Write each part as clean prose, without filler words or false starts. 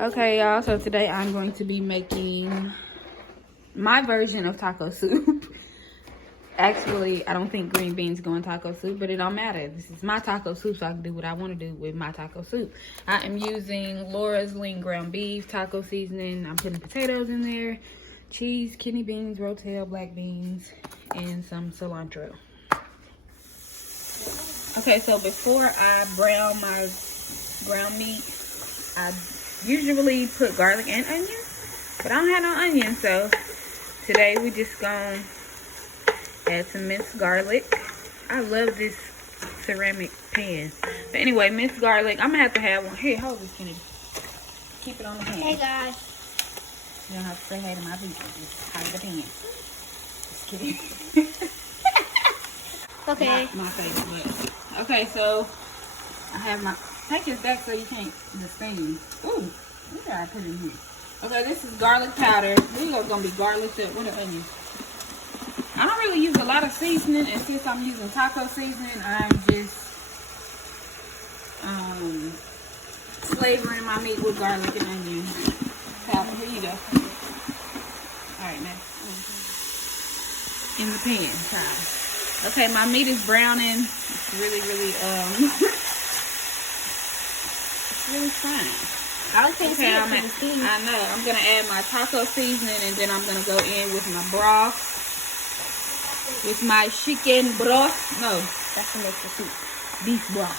Okay, y'all, so today I'm going to be making my version of taco soup. Actually, I don't think green beans go in taco soup, but it don't matter. This is my taco soup, so I can do what I want to do with my taco soup. I am using Laura's lean ground beef, taco seasoning. I'm putting potatoes in there, cheese, kidney beans, rotel, black beans, and some cilantro. Okay, so before I brown my ground meat, I usually put garlic and onion, but I don't have no onion, so today we just gonna add some minced garlic. I love this ceramic pan. But anyway, minced garlic. I'm gonna have one. Hey, hold this, Kennedy. Keep it on the pan. Hey guys. You don't have to say hey to my people. Just hide the pan. Just kidding. Okay. Not my face, but okay. So I have my. Take this back so you can't the steam. Ooh, what did I put in here? Okay, this is garlic powder. These are gonna be garlic with an onion. I don't really use a lot of seasoning, and since I'm using taco seasoning, I'm just flavoring my meat with garlic and onion powder. Here you go. Alright, next. In the pan, child. Okay, my meat is browning. It's really, really really fine. I don't think okay, I know. I'm gonna add my taco seasoning, and then I'm gonna go in with my broth. With my chicken broth. No, that's what makes the soup. Beef broth.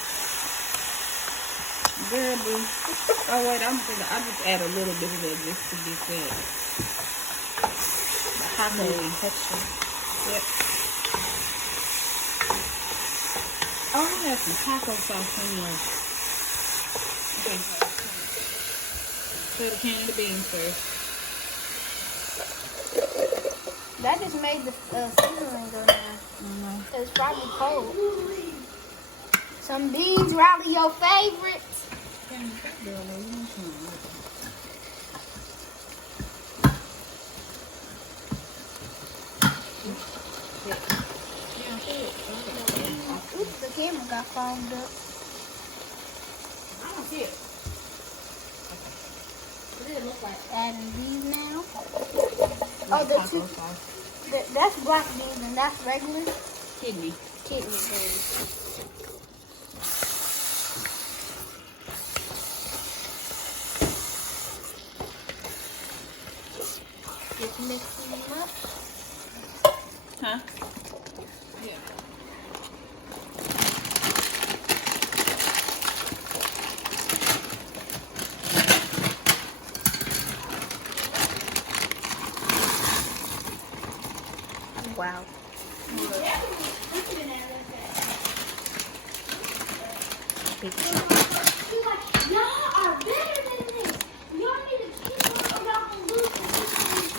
Girl, boo. Oh wait, I'll just add a little bit of that just to get that taco texture. Yep. Oh, I have some taco sauce in there. Okay. Put a can of the beans first. That just made the seasoning go down. It's probably cold. Some beans, Riley, your favorite. Oops, the camera got fogged up. I don't see it. What does it look like? Adding these now. Oh, that's black beans and that's regular Kidney beans. Just mixing them up. Huh? Yeah. Wow. Y'all are better than this. Y'all need to keep on y'all can lose this.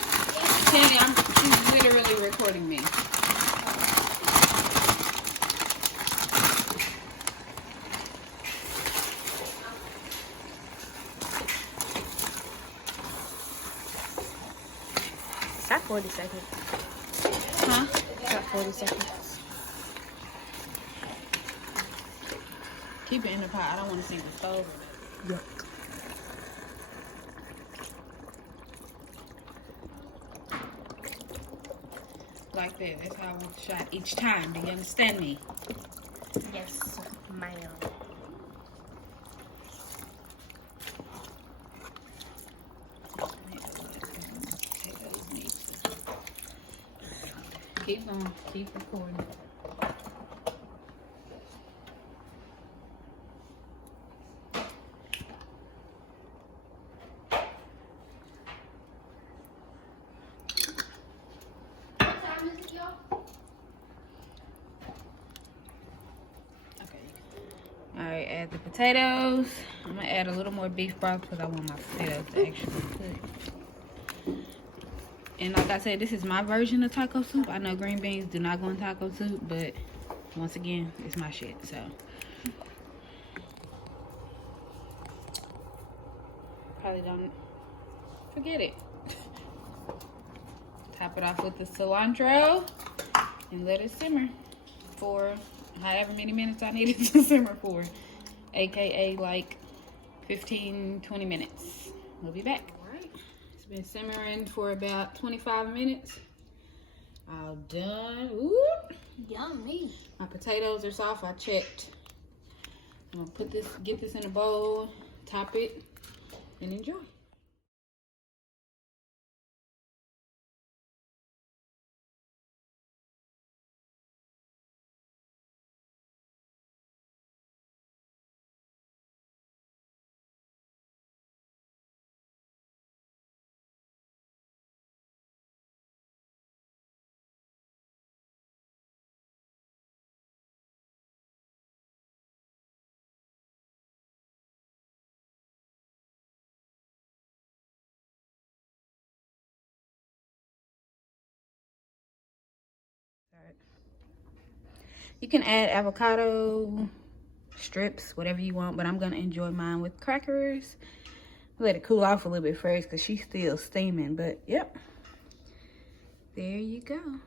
She's literally recording me. Got 40 seconds. Huh? Got 40 seconds. Keep it in the pot. I don't want to sink the stove. Yuck. Like that. That's how I want the shot each time. Do you understand me? Yes, ma'am. Keep on. Keep recording. Alright, add the potatoes. I'm going to add a little more beef broth because I want my potatoes to actually cook. And like I said, this is my version of taco soup. I know green beans do not go in taco soup, but once again, it's my shit, so. Probably don't forget it. Top it off with the cilantro and let it simmer for however many minutes I need it to simmer for, aka like 15-20 minutes. we'll be back. All right, it's been simmering for about 25 minutes. All done. Ooh. Yummy. My potatoes are soft. I checked. I'm gonna put this, get this in a bowl, top it, and enjoy. You can add avocado strips, whatever you want, but I'm gonna enjoy mine with crackers. Let it cool off a little bit first because she's still steaming, but yep. There you go.